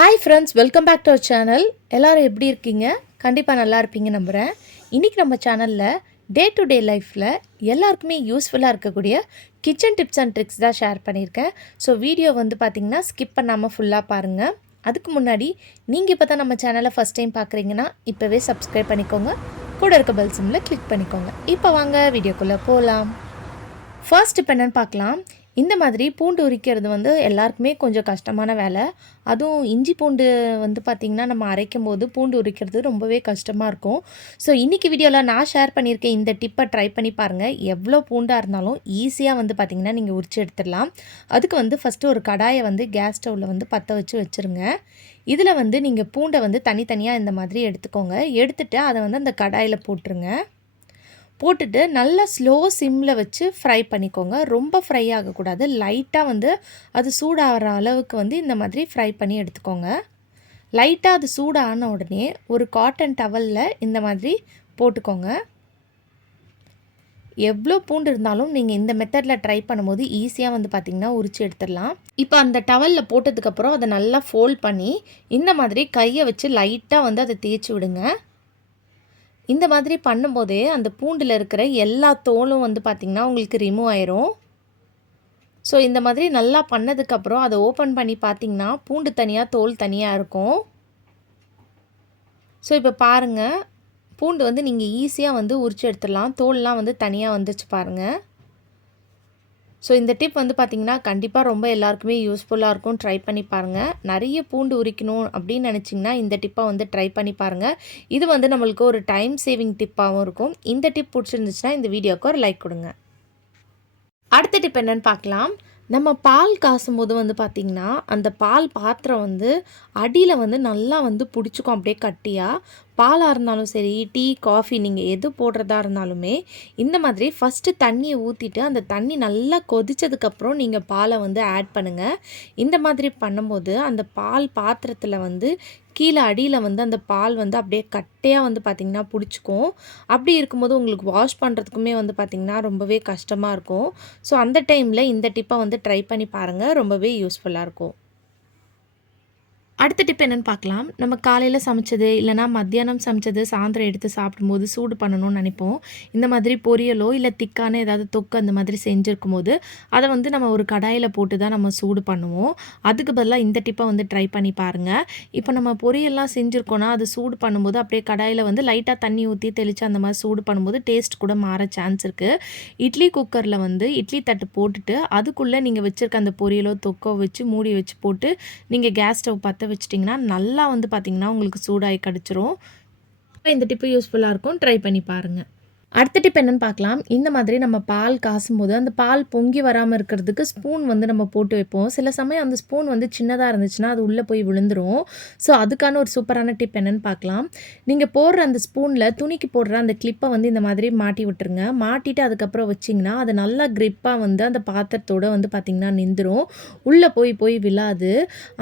Hi friends welcome back to our channel எல்லோரும் எப்படி இருக்கீங்க? கண்டிப்பாக நல்லா இருப்பீங்க நம்புகிறேன் இன்றைக்கி நம்ம சேனலில் டே டு டே லைஃப்பில் எல்லாருக்குமே யூஸ்ஃபுல்லாக இருக்கக்கூடிய கிச்சன் டிப்ஸ் அண்ட் ட்ரிக்ஸ் தான் ஷேர் பண்ணியிருக்கேன். ஸோ வீடியோ வந்து பார்த்திங்கன்னா ஸ்கிப் பண்ணாமல் ஃபுல்லாக பாருங்கள் அதுக்கு முன்னாடி நீங்கள் இப்போ தான் நம்ம சேனலை ஃபஸ்ட் டைம் பார்க்குறீங்கன்னா இப்போவே சப்ஸ்கிரைப் பண்ணிக்கோங்க. கூட இருக்க பெல் சிம்மில் கிளிக் பண்ணிக்கோங்க. இப்போ வாங்க வீடியோக்குள்ளே போகலாம் ஃபர்ஸ்ட் இப்போ என்னென்னு பார்க்கலாம் இந்த மாதிரி பூண்டு உரிக்கிறது வந்து எல்லாருக்குமே கொஞ்சம் கஷ்டமான வேலை. அதுவும் இஞ்சி பூண்டு வந்து பார்த்திங்கன்னா நம்ம அரைக்கும் போது பூண்டு உரிக்கிறது ரொம்பவே கஷ்டமாக இருக்கும். ஸோ இன்றைக்கி வீடியோவில் நான் ஷேர் பண்ணியிருக்கேன் இந்த டிப்பை ட்ரை பண்ணி பாருங்கள் எவ்வளோ பூண்டாக இருந்தாலும் ஈஸியாக வந்து பார்த்திங்கன்னா நீங்கள் உரிச்சு எடுத்துடலாம். அதுக்கு வந்து ஃபஸ்ட்டு ஒரு கடாயை வந்து கேஸ் ஸ்டவ்வில் வந்து பற்ற வச்சு வச்சுருங்க. இதில் வந்து நீங்கள் பூண்டை வந்து தனித்தனியாக இந்த மாதிரி எடுத்துக்கோங்க. எடுத்துகிட்டு அதை வந்து அந்த கடாயில் போட்டுருங்க. போட்டுட்டு நல்லா ஸ்லோ சிம்மில் வச்சு ஃப்ரை பண்ணிக்கோங்க. ரொம்ப ஃப்ரை ஆகக்கூடாது. லைட்டாக வந்து அது சூடாகிற அளவுக்கு வந்து இந்த மாதிரி ஃப்ரை பண்ணி எடுத்துக்கோங்க. லைட்டாக அது சூடான உடனே ஒரு காட்டன் டவலில் இந்த மாதிரி போட்டுக்கோங்க. எவ்வளோ பூண்டு இருந்தாலும் நீங்கள் இந்த மெத்தடில் ட்ரை பண்ணும்போது ஈஸியாக வந்து பார்த்திங்கன்னா உரிச்சு எடுத்துடலாம். இப்போ அந்த டவலில் போட்டதுக்கப்புறம் அதை நல்லா ஃபோல்ட் பண்ணி இந்த மாதிரி கையை வச்சு லைட்டாக வந்து அதை தேய்ச்சி விடுங்க. இந்த மாதிரி பண்ணும்போது அந்த பூண்டில் இருக்கிற எல்லா தோலும் வந்து பார்த்திங்கன்னா உங்களுக்கு ரிமூவ் ஆயிரும். ஸோ இந்த மாதிரி நல்லா பண்ணதுக்கப்புறம் அதை ஓப்பன் பண்ணி பார்த்திங்கன்னா பூண்டு தனியாக தோல் தனியாக இருக்கும். ஸோ இப்போ பாருங்கள் பூண்டு வந்து நீங்கள் ஈஸியாக வந்து உரிச்சு எடுத்துடலாம். தோல்லாம் வந்து தனியாக வந்துச்சு பாருங்கள் ஸோ இந்த டிப் வந்து பார்த்திங்கன்னா கண்டிப்பாக ரொம்ப எல்லாருக்குமே யூஸ்ஃபுல்லாக இருக்கும். ட்ரை பண்ணி பாருங்கள் நிறைய பூண்டு உரிக்கணும் அப்படின்னு நினச்சிங்கன்னா இந்த டிப்பை வந்து ட்ரை பண்ணி பாருங்கள் இது வந்து நம்மளுக்கு ஒரு டைம் சேவிங் டிப்பாகவும் இருக்கும். இந்த டிப் பிடிச்சிருந்துச்சுன்னா இந்த வீடியோவுக்கு ஒரு லைக் கொடுங்க. அடுத்த டிப் என்னென்னு பார்க்கலாம் நம்ம பால் காசும் போது வந்து பார்த்திங்கன்னா அந்த பால் பாத்திரம் வந்து அடியில் வந்து நல்லா வந்து பிடிச்சிக்கும். அப்படியே கட்டியாக பாலாக இருந்தாலும் சரி டீ காஃபி நீங்கள் எது போடுறதா இருந்தாலுமே இந்த மாதிரி ஃபஸ்ட்டு தண்ணியை ஊற்றிட்டு அந்த தண்ணி நல்லா கொதித்ததுக்கப்புறம் நீங்கள் பாலை வந்து ஆட் பண்ணுங்கள் இந்த மாதிரி பண்ணும்போது அந்த பால் பாத்திரத்தில் வந்து கீழே அடியில் வந்து அந்த பால் வந்து அப்படியே கட்டையாக வந்து பார்த்திங்கன்னா பிடிச்சிக்கும். அப்படி இருக்கும்போது உங்களுக்கு வாஷ் பண்ணுறதுக்குமே வந்து பார்த்திங்கன்னா ரொம்பவே கஷ்டமாக இருக்கும். ஸோ அந்த டைமில் இந்த டிப்பை வந்து ட்ரை பண்ணி பாருங்கள் ரொம்பவே யூஸ்ஃபுல்லாக இருக்கும். அடுத்த டிப் என்னென்னு பார்க்கலாம். நம்ம காலையில் சமைச்சது இல்லைனா மத்தியானம் சமைச்சது சாயந்தரம் எடுத்து சாப்பிடும்போது சூடு பண்ணணும்னு நினைப்போம். இந்த மாதிரி பொரியலோ இல்லை திக்கான ஏதாவது தொக்கு அந்த மாதிரி செஞ்சுருக்கும் போது அதை வந்து நம்ம ஒரு கடாயில் போட்டு தான் நம்ம சூடு பண்ணுவோம். அதுக்கு பதிலாக இந்த டிப்பை வந்து ட்ரை பண்ணி பாருங்கள் இப்போ நம்ம பொரியல்லாம் செஞ்சுருக்கோன்னா அது சூடு பண்ணும்போது அப்படியே கடாயில் வந்து லைட்டாக தண்ணி ஊற்றி தெளித்து அந்த மாதிரி சூடு பண்ணும்போது டேஸ்ட் கூட மாற சான்ஸ் இருக்குது இட்லி குக்கரில் வந்து இட்லி தட்டு போட்டுட்டு அதுக்குள்ளே நீங்கள் வச்சுருக்க அந்த பொரியலோ தொக்கோ வச்சு மூடி வச்சு போட்டு நீங்கள் கேஸ் ஸ்டவ் பற்ற வச்சிட்டிங்கன்னா நல்லா வந்து பார்த்திங்கன்னா உங்களுக்கு சூடாகி கிடச்சிரும். இந்த டிப்பு யூஸ்ஃபுல்லாக இருக்கும். ட்ரை பண்ணி பாருங்கள் அடுத்த டிப் என்னென்னு பார்க்கலாம். இந்த மாதிரி நம்ம பால் காசும் போது அந்த பால் பொங்கி வராமல் இருக்கிறதுக்கு ஸ்பூன் வந்து நம்ம போட்டு வைப்போம். சில சமயம் அந்த ஸ்பூன் வந்து சின்னதாக இருந்துச்சுன்னா அது உள்ளே போய் விழுந்துரும். ஸோ அதுக்கான ஒரு சூப்பரான டிப் என்னென்னு பார்க்கலாம். நீங்கள் போடுற அந்த ஸ்பூனில் துணிக்கு போடுற அந்த கிளிப்பை வந்து இந்த மாதிரி மாட்டி விட்டுருங்க. மாட்டிட்டு அதுக்கப்புறம் வச்சிங்கன்னா அது நல்லா க்ரிப்பாக வந்து அந்த பாத்திரத்தோடு வந்து பார்த்திங்கன்னா நின்றுரும். உள்ளே போய் போய் விழாது.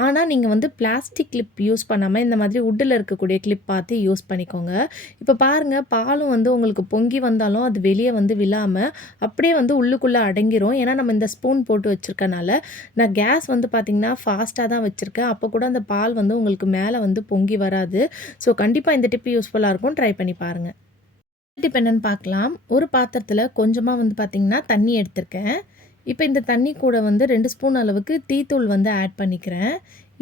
ஆனால் நீங்கள் வந்து பிளாஸ்டிக் கிளிப் யூஸ் பண்ணாமல் இந்த மாதிரி உட்டில் இருக்கக்கூடிய கிளிப் பார்த்து யூஸ் பண்ணிக்கோங்க. இப்போ பாருங்கள் பாலும் வந்து உங்களுக்கு பொங்கி வந்தாலும் அது வெளியே வந்து விழாமல் அப்படியே வந்து உள்ளுக்குள்ளே அடங்கிரும். ஏன்னா நம்ம இந்த ஸ்பூன் போட்டு வச்சுருக்கனால நான் கேஸ் வந்து பார்த்திங்கன்னா ஃபாஸ்ட்டாக தான் வச்சுருக்கேன். அப்போ கூட அந்த பால் வந்து உங்களுக்கு மேலே வந்து பொங்கி வராது. ஸோ கண்டிப்பாக இந்த டிப் யூஸ்ஃபுல்லாக இருக்கும். ட்ரை பண்ணி பாருங்கள் டிப் என்னென்னு பார்க்கலாம் ஒரு பாத்திரத்தில் கொஞ்சமாக வந்து பார்த்திங்கன்னா தண்ணி எடுத்திருக்கேன். இப்போ இந்த தண்ணி கூட வந்து ரெண்டு ஸ்பூன் அளவுக்கு டீத்தூள் வந்து ஆட் பண்ணிக்கிறேன்.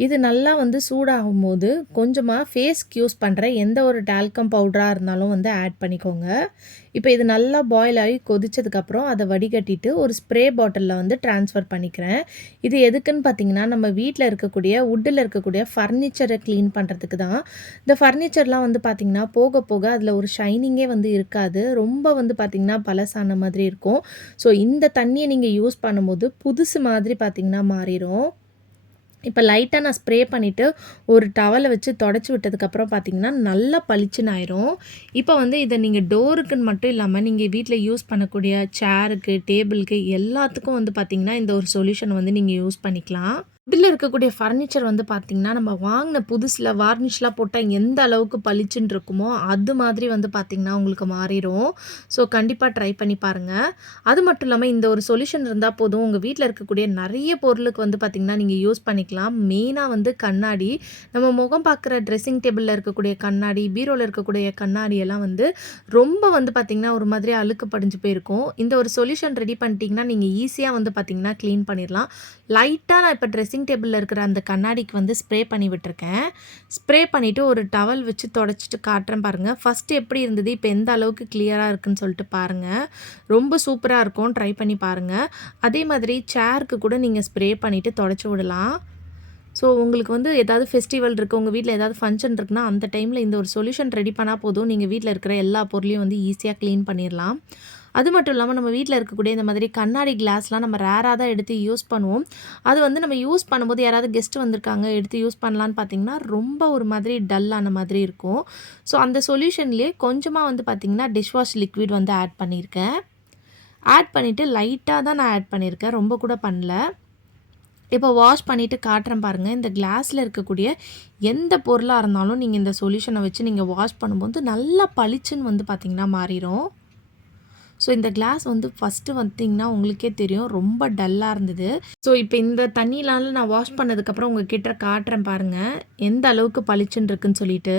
இது நல்லா வந்து சூடாகும் போது கொஞ்சமாக ஃபேஸ்க்கு யூஸ் பண்ணுற எந்த ஒரு டால்கம் பவுடராக இருந்தாலும் வந்து ஆட் பண்ணிக்கோங்க. இப்போ இது நல்லா பாயில் ஆகி கொதிச்சதுக்கப்புறம் அதை வடிகட்டிட்டு ஒரு ஸ்ப்ரே பாட்டிலில் வந்து ட்ரான்ஸ்ஃபர் பண்ணிக்கிறேன். இது எதுக்குன்னு பார்த்தீங்கன்னா நம்ம வீட்டில் இருக்கக்கூடிய வுட்டில் இருக்கக்கூடிய ஃபர்னிச்சரை க்ளீன் பண்ணுறதுக்கு தான். இந்த ஃபர்னிச்சர்லாம் வந்து பார்த்திங்கன்னா போக போக அதில் ஒரு ஷைனிங்கே வந்து இருக்காது. ரொம்ப வந்து பார்த்திங்கன்னா பழசான மாதிரி இருக்கும். ஸோ இந்த தண்ணியை நீங்கள் யூஸ் பண்ணும்போது புதுசு மாதிரி பார்த்திங்கன்னா மாறிடும் இப்போ லைட்டாக நான் ஸ்ப்ரே பண்ணிவிட்டு ஒரு டவலை வச்சு தொடச்சி விட்டதுக்கப்புறம் பார்த்திங்கன்னா நல்லா பளிச்சுன்னு ஆயிரும். இப்போ வந்து இதை நீங்கள் டோருக்குன்னு மட்டும் இல்லாமல் நீங்கள் வீட்டில் யூஸ் பண்ணக்கூடிய சேருக்கு டேபிளுக்கு எல்லாத்துக்கும் வந்து பார்த்திங்கன்னா இந்த ஒரு சொல்யூஷன் வந்து நீங்கள் யூஸ் பண்ணிக்கலாம். இதில் இருக்கக்கூடிய ஃபர்னிச்சர் வந்து பார்த்திங்கன்னா நம்ம வாங்கின புதுசில் வார்னிஷ்லாம் போட்டால் எந்த அளவுக்கு பளிச்சுன்னு இருக்குமோ அது மாதிரி வந்து பார்த்திங்கன்னா உங்களுக்கு மாறிடும் ஸோ கண்டிப்பாக ட்ரை பண்ணி பாருங்கள் அது மட்டும் இல்லாமல் இந்த ஒரு சொல்யூஷன் இருந்தால் போதும். உங்கள் வீட்டில் இருக்கக்கூடிய நிறைய பொருளுக்கு வந்து பார்த்திங்கன்னா நீங்கள் யூஸ் பண்ணிக்கலாம். மெயினாக வந்து கண்ணாடி. நம்ம முகம் பார்க்குற ட்ரெஸ்ஸிங் டேபிளில் இருக்கக்கூடிய கண்ணாடி பீரோவில் இருக்கக்கூடிய கண்ணாடி எல்லாம் வந்து ரொம்ப வந்து பார்த்திங்கன்னா ஒரு மாதிரி அழுக்கு படிஞ்சு போயிருக்கும். இந்த ஒரு சொல்யூஷன் ரெடி பண்ணிட்டீங்கன்னா நீங்கள் ஈஸியாக வந்து பார்த்திங்கன்னா க்ளீன் பண்ணிடலாம். லைட்டாக நான் இப்போ ட்ரெஸ்ஸிங் டேபிளில் இருக்கிற அந்த கண்ணாடிக்கு வந்து ஸ்ப்ரே பண்ணி விட்டுருக்கேன். ஸ்ப்ரே பண்ணிவிட்டு ஒரு டவல் வச்சு தொடச்சிட்டு காட்டுறேன் பாருங்கள் ஃபஸ்ட்டு எப்படி இருந்தது? இப்போ எந்த அளவுக்கு கிளியராக இருக்குன்னு சொல்லிட்டு பாருங்கள் ரொம்ப சூப்பராக இருக்கும். ட்ரை பண்ணி பாருங்கள் அதே மாதிரி சேருக்கு கூட நீங்கள் ஸ்ப்ரே பண்ணிவிட்டு தொடச்சி விடலாம். ஸோ உங்களுக்கு வந்து ஏதாவது ஃபெஸ்டிவல் இருக்குது உங்கள் வீட்டில் ஏதாவது ஃபங்க்ஷன் இருக்குன்னா அந்த டைமில் இந்த ஒரு சொல்யூஷன் ரெடி பண்ணால் போதும். நீங்கள் வீட்டில் இருக்கிற எல்லா பொருளையும் வந்து ஈஸியாக க்ளீன் பண்ணிடலாம் அது மட்டும் இல்லாமல் நம்ம வீட்டில் இருக்கக்கூடிய இந்த மாதிரி கண்ணாடி கிளாஸ்லாம் நம்ம ரேராக தான் எடுத்து யூஸ் பண்ணுவோம். அது வந்து நம்ம யூஸ் பண்ணும்போது யாராவது கெஸ்ட் வந்திருக்காங்க எடுத்து யூஸ் பண்ணலான்னு பார்த்தீங்கன்னா ரொம்ப ஒரு மாதிரி டல்லான மாதிரி இருக்கும். ஸோ அந்த சொல்யூஷன்லேயே கொஞ்சமாக வந்து பார்த்திங்கன்னா டிஷ்வாஷ் லிக்விட் வந்து ஆட் பண்ணியிருக்கேன் ஆட் பண்ணிவிட்டு லைட்டாக தான் நான் ஆட் பண்ணியிருக்கேன் ரொம்ப கூட பண்ணல. இப்போ வாஷ் பண்ணிவிட்டு காட்டுறேன் பாருங்கள் இந்த கிளாஸில் இருக்கக்கூடிய எந்த பொருளாக இருந்தாலும் நீங்கள் இந்த சொல்யூஷனை வச்சு நீங்கள் வாஷ் பண்ணும்போது நல்லா பளிச்சுன்னு வந்து பார்த்திங்கன்னா மாறிடும் ஸோ இந்த கிளாஸ் வந்து ஃபஸ்ட்டு வந்தீங்கன்னா உங்களுக்கே தெரியும். ரொம்ப டல்லாக இருந்தது. ஸோ இப்போ இந்த தண்ணியிலால நான் வாஷ் பண்ணதுக்கப்புறம் உங்கள் கிட்ட காட்டுறேன் பாருங்கள் எந்த அளவுக்கு பளிச்சுன்னு இருக்குன்னு சொல்லிட்டு.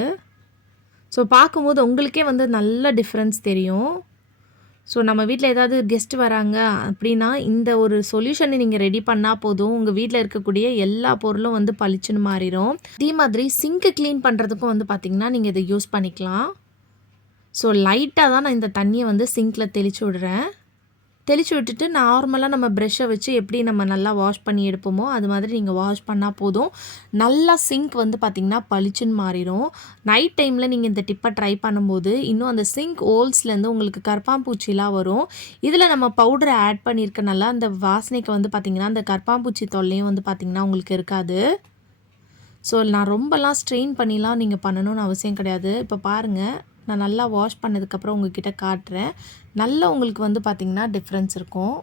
ஸோ பார்க்கும்போது உங்களுக்கே வந்து நல்ல டிஃப்ரென்ஸ் தெரியும். ஸோ நம்ம வீட்டில் ஏதாவது கெஸ்ட் வராங்க அப்படின்னா இந்த ஒரு சொல்யூஷனை நீங்கள் ரெடி பண்ணால் போதும். உங்கள் வீட்டில் இருக்கக்கூடிய எல்லா பொருளும் வந்து பளிச்சுன்னு மாறிடும் அதே மாதிரி சிங்க்கு க்ளீன் பண்ணுறதுக்கும் வந்து பார்த்திங்கன்னா நீங்கள் இதை யூஸ் பண்ணிக்கலாம். ஸோ லைட்டாக தான் நான் இந்த தண்ணியை வந்து சிங்கில் தெளித்து விடுறேன். தெளித்து விட்டுட்டு நார்மலாக நம்ம ப்ரெஷ்ஷை வச்சு எப்படி நம்ம நல்லா வாஷ் பண்ணி எடுப்போமோ அது மாதிரி நீங்கள் வாஷ் பண்ணால் போதும். நல்லா சிங்க் வந்து பார்த்திங்கன்னா பளிச்சுன்னு மாறிடும். நைட் டைமில் நீங்கள் இந்த டிப்பை ட்ரை பண்ணும்போது இன்னும் அந்த சிங்க் ஓல்ஸ்லேருந்து உங்களுக்கு கற்பாம்பூச்சிலாம் வரும். இதில் நம்ம பவுடரை ஆட் பண்ணியிருக்கனால அந்த வாசனைக்கு வந்து பார்த்திங்கன்னா அந்த கற்பாம்பூச்சி தொல்லையும் வந்து பார்த்திங்கன்னா உங்களுக்கு இருக்காது. ஸோ நான் ரொம்பலாம் ஸ்ட்ரெயின் பண்ணிலாம் நீங்கள் பண்ணணும்னு அவசியம் கிடையாது. இப்போ பாருங்கள் நான் நல்லா வாஷ் பண்ணதுக்கப்புறம் உங்ககிட்ட காட்டுறேன். நல்லா உங்களுக்கு வந்து பார்த்திங்கன்னா டிஃப்ரென்ஸ் இருக்கும்.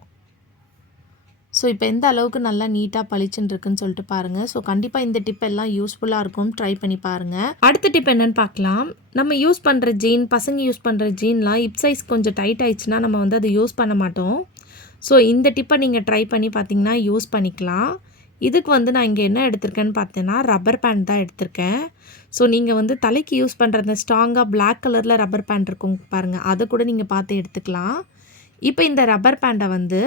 ஸோ இப்போ எந்த அளவுக்கு நல்லா நீட்டாக பளிச்சுன்னு இருக்குன்னு சொல்லிட்டு பாருங்கள் ஸோ கண்டிப்பாக இந்த டிப் எல்லாம் யூஸ்ஃபுல்லாக இருக்கும் ட்ரை பண்ணி பாருங்கள் அடுத்த டிப் என்னென்னு பார்க்கலாம். நம்ம யூஸ் பண்ணுற ஜீன் பசங்க யூஸ் பண்ணுற ஜீன்லாம் இப் சைஸ் கொஞ்சம் டைட் ஆயிடுச்சுன்னா நம்ம வந்து அதை யூஸ் பண்ண மாட்டோம். ஸோ இந்த டிப்பை நீங்கள் ட்ரை பண்ணி பார்த்தீங்கன்னா யூஸ் பண்ணிக்கலாம். இதுக்கு வந்து நான் இங்கே என்ன எடுத்திருக்கேன்னு பார்த்தேன்னா ரப்பர் பேண்ட் தான் எடுத்திருக்கேன். ஸோ நீங்கள் வந்து தலைக்கு யூஸ் பண்ணுற அந்த ஸ்ட்ராங்காக பிளாக் கலரில் ரப்பர் பேண்ட் இருக்கும் பாருங்கள் அதை கூட நீங்கள் பார்த்து எடுத்துக்கலாம். இப்போ இந்த ரப்பர் பேண்டை வந்து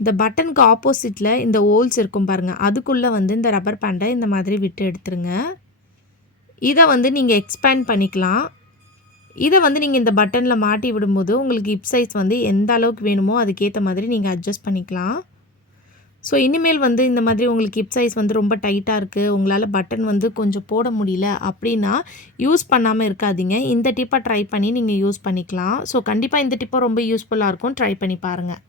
இந்த பட்டனுக்கு ஆப்போசிட்டில் இந்த ஓல்ஸ் இருக்கும் பாருங்கள் அதுக்குள்ளே வந்து இந்த ரப்பர் பேண்டை இந்த மாதிரி விட்டு எடுத்துருங்க. இதை வந்து நீங்கள் எக்ஸ்பேண்ட் பண்ணிக்கலாம். இதை வந்து நீங்கள் இந்த பட்டனில் மாட்டி விடும்போது உங்களுக்கு ஹிப் சைஸ் வந்து எந்த அளவுக்கு வேணுமோ அதுக்கேற்ற மாதிரி நீங்கள் அட்ஜஸ்ட் பண்ணிக்கலாம். ஸோ இனிமேல் வந்து இந்த மாதிரி உங்களுக்கு ஹிப் சைஸ் வந்து ரொம்ப டைட்டாக இருக்குது உங்களால் பட்டன் வந்து கொஞ்சம் போட முடியல அப்படின்னா யூஸ் பண்ணாமல் இருக்காதீங்க. இந்த டிப்பை ட்ரை பண்ணி நீங்கள் யூஸ் பண்ணிக்கலாம். ஸோ கண்டிப்பாக இந்த டிப்பை ரொம்ப யூஸ்ஃபுல்லாக இருக்கும் ட்ரை பண்ணி பாருங்கள்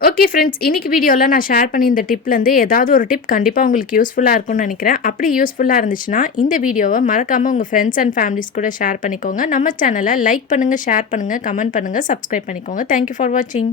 ஓகே ஃப்ரெண்ட்ஸ் இன்றைக்கி வீடியோவில் நான் ஷேர் பண்ணி இந்த டிப்லேருந்து ஏதாவது ஒரு டிப் கண்டிப்பாக உங்களுக்கு யூஸ்ஃபுல்லாக இருக்கும்னு நினைக்கிறேன். அப்படி யூஸ்ஃபுல்லாக இருந்துச்சுன்னா இந்த வீடியோவை மறக்காமல் உங்கள் ஃப்ரெண்ட்ஸ் அண்ட் ஃபேமிலிஸ் கூட ஷேர் பண்ணிக்கோங்க. நம்ம சேனலை லைக் பண்ணுங்கள் ஷேர் பண்ணுங்கள் கமெண்ட் பண்ணுங்கள் சப்ஸ்கிரைப் பண்ணிக்கோங்க. தேங்க்யூ ஃபார் வாட்சிங்.